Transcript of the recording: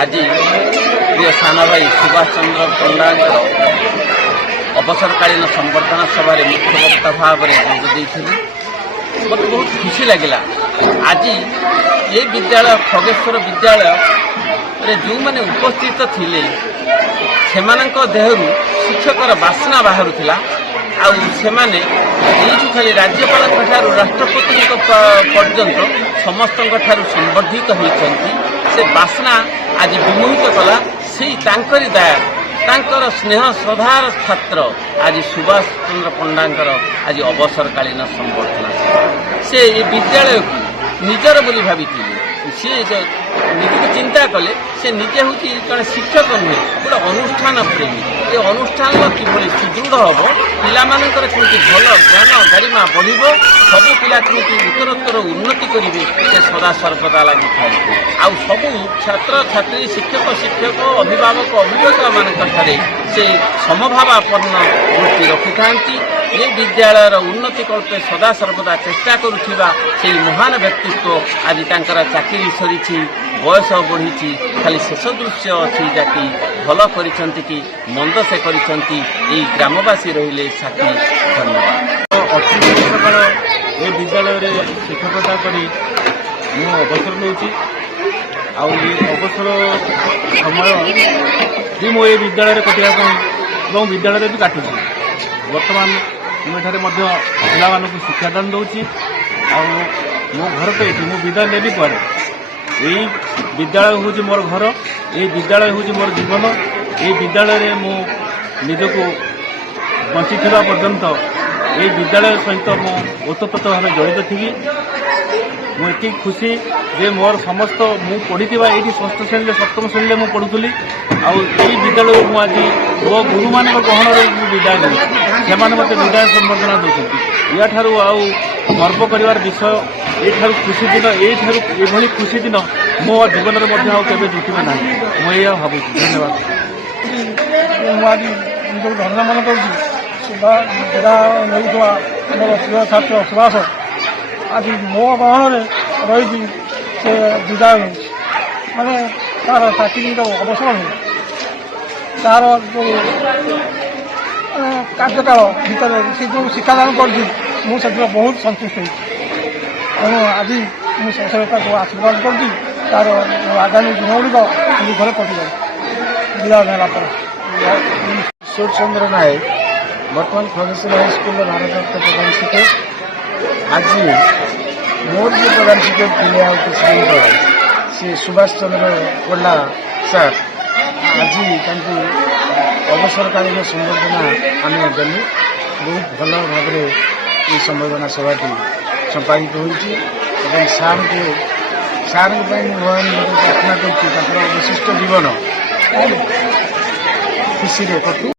आज प्रिय सान भाई सुभाष चंद्र पंडा अवसरकालीन संबर्धना सभा मुख्य वक्ता भाव में जोग मत बहुत खुशी लगे। आज ये विद्यालय खगेश्वर विद्यालय जो मैंने उपस्थित थिले से देहरु शिक्षकर बासना बाहर खाली राज्यपाल राष्ट्रपति पर्यंत समस्त संबर्धित होती से बासना आज विमोहित कला से दया तांकर स्नेह श्रद्धार छात्र आज सुभाष चंद्र पंडा आज अवसरकालीन संबर्धना से ये विद्यालय को निजर बोली भावी सी निजक चिंता कले से निजे हूँ जड़े शिक्षक नुहे गोटे अनुष्ठान प्रेमी ये अनुष्ठान किभली सुदृढ़ हम पिलामानकर केमती भल ज्ञान गारिमा बढ़ सबू पिला केमती उत्तरोत्तर उन्नति करेंगे से सदा सर्वदा लगी था आउ सबू छात्र छात्री शिक्षक अभिभावक अभिभावक मान से समभावापन्न दृष्टि रखि था ये विद्यालयर उन्नति कल्पे सदा सर्वदा चेष्टा करुवा से महान व्यक्तित्व आज तांकर चाकरी सरी बयस बढ़ी खाली शेष दृश्य अच्छी जाकि भल कर मंद से कर ग्रामवासी रहिले साथी धन्यवाद। 28 वर्ष काल ये विद्यालय शिक्षकता करी अवसर नहीं अवसर समय भी मो ये विद्यालय कटिया विद्यालय भी काटुची वर्तमान मुझे पिला शिक्षादान दूसरी मो घर पे मो विद्यालय नेबी पर यही विद्यालय हूँ मोर घर ये विद्यालय हूँ मोर जीवन ये विद्यालय मो निजक बंची पर्यंत ये विद्यालय सहित मो ओतप्रोत भाव जड़ित थी मुझे खुशी जे मोर समस्त मु पढ़ी ये षष्ठ श्रेणी सप्तम श्रेणी में पढ़ुली आई विद्यालय मुझे मो गुरु मान गहन विदाय दूँ से मत विदाय संबर्धना दूसरी या गर्व कर विषय ये खुशी दिन ये खुशी दिन मो जीवन में जुटिबे ना मुझे भावुँ। धन्यवाद। धन्य मन कर प्रिय छात्र सुभाष आज मो गहन रही से विदाय माने तार चाकरी अवसर हो तार जो कार्यकाल भितर से जो शिक्षादान कर बहुत संतुष्ट तेणु आज मुझे को आशीर्वाद कर तार आगामी दिन गुड़िक घर कटि जाए विदाय नेला पर। ईश्वर चंद्र नायक बर्तमान खगेश्वर हाईस्कूल भारत रत्न प्रधान शिक्षक आज मोर जो प्रधान शिक्षक थे से सुभाष चंद्र पंडा सर आज अवसरकालीन संबर्धना आम देलु बहुत भल भाव ये संबर्धना सभाटी संपादित हो सार भगवान प्रार्थना कर अवशिष्ट जीवन खुशी कटू।